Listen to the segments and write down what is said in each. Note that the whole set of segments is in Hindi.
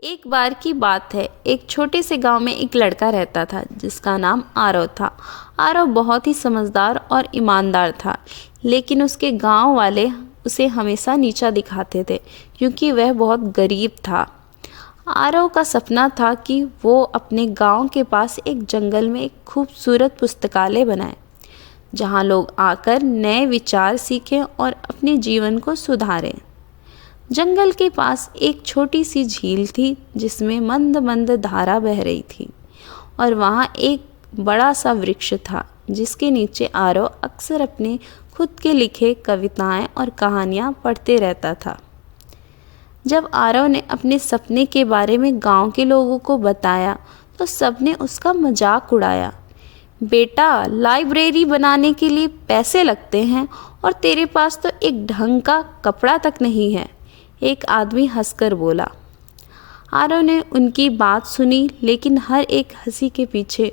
एक बार की बात है, एक छोटे से गांव में एक लड़का रहता था जिसका नाम आरव था। आरव बहुत ही समझदार और ईमानदार था, लेकिन उसके गांव वाले उसे हमेशा नीचा दिखाते थे क्योंकि वह बहुत गरीब था। आरव का सपना था कि वो अपने गांव के पास एक जंगल में एक खूबसूरत पुस्तकालय बनाए, जहां लोग आकर नए विचार सीखें और अपने जीवन को सुधारें। जंगल के पास एक छोटी सी झील थी जिसमें मंद मंद धारा बह रही थी, और वहाँ एक बड़ा सा वृक्ष था जिसके नीचे आरव अक्सर अपने खुद के लिखे कविताएं और कहानियाँ पढ़ते रहता था। जब आरव ने अपने सपने के बारे में गांव के लोगों को बताया तो सबने उसका मजाक उड़ाया। बेटा, लाइब्रेरी बनाने के लिए पैसे लगते हैं और तेरे पास तो एक ढंग का कपड़ा तक नहीं है, एक आदमी हंसकर बोला। आरव ने उनकी बात सुनी, लेकिन हर एक हंसी के पीछे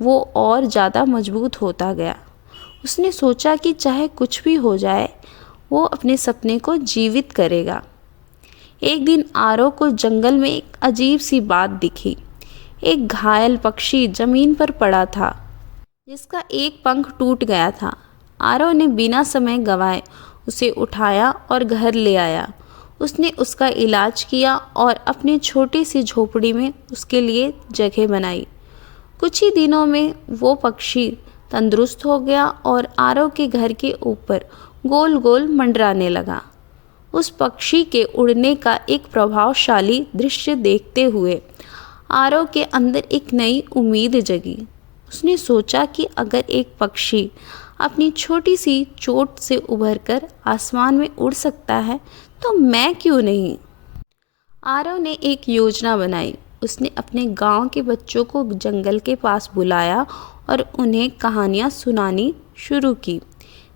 वो और ज़्यादा मजबूत होता गया। उसने सोचा कि चाहे कुछ भी हो जाए, वो अपने सपने को जीवित करेगा। एक दिन आरव को जंगल में एक अजीब सी बात दिखी। एक घायल पक्षी जमीन पर पड़ा था जिसका एक पंख टूट गया था। आरव ने बिना समय गंवाए उसे उठाया और घर ले आया। उसने उसका इलाज किया और अपनी छोटी सी झोपड़ी में उसके लिए जगह बनाई। कुछ ही दिनों में वो पक्षी तंदुरुस्त हो गया और आरव के घर के ऊपर गोल गोल मंडराने लगा। उस पक्षी के उड़ने का एक प्रभावशाली दृश्य देखते हुए आरव के अंदर एक नई उम्मीद जगी। उसने सोचा कि अगर एक पक्षी अपनी छोटी सी चोट से उभरकर आसमान में उड़ सकता है तो मैं क्यों नहीं। आरव ने एक योजना बनाई। उसने अपने गांव के बच्चों को जंगल के पास बुलाया और उन्हें कहानियां सुनानी शुरू की।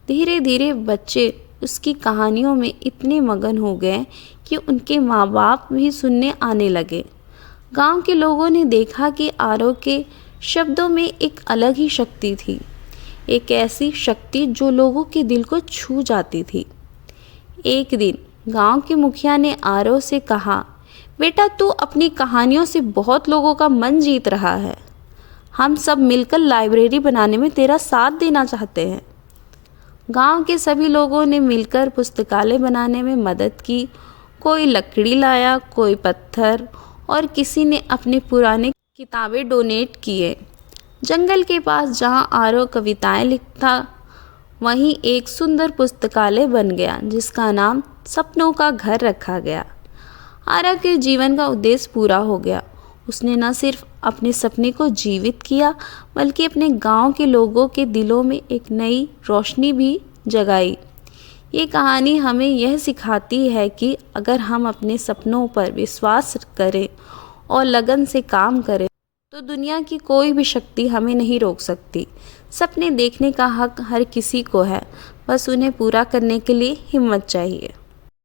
धीरे धीरे बच्चे उसकी कहानियों में इतने मगन हो गए कि उनके माँ बाप भी सुनने आने लगे। गांव के लोगों ने देखा कि आरव के शब्दों में एक अलग ही शक्ति थी, एक ऐसी शक्ति जो लोगों के दिल को छू जाती थी। एक दिन गांव के मुखिया ने आरव से कहा, बेटा, तू अपनी कहानियों से बहुत लोगों का मन जीत रहा है। हम सब मिलकर लाइब्रेरी बनाने में तेरा साथ देना चाहते हैं। गांव के सभी लोगों ने मिलकर पुस्तकालय बनाने में मदद की। कोई लकड़ी लाया, कोई पत्थर, और किसी ने अपने पुराने किताबें डोनेट किए। जंगल के पास जहां आरव कविताएं लिखता, वहीं एक सुंदर पुस्तकालय बन गया जिसका नाम सपनों का घर रखा गया। आरव के जीवन का उद्देश्य पूरा हो गया। उसने न सिर्फ अपने सपने को जीवित किया, बल्कि अपने गांव के लोगों के दिलों में एक नई रोशनी भी जगाई। ये कहानी हमें यह सिखाती है कि अगर हम अपने सपनों पर विश्वास करें और लगन से काम करें तो दुनिया की कोई भी शक्ति हमें नहीं रोक सकती। सपने देखने का हक हर किसी को है, बस उन्हें पूरा करने के लिए हिम्मत चाहिए।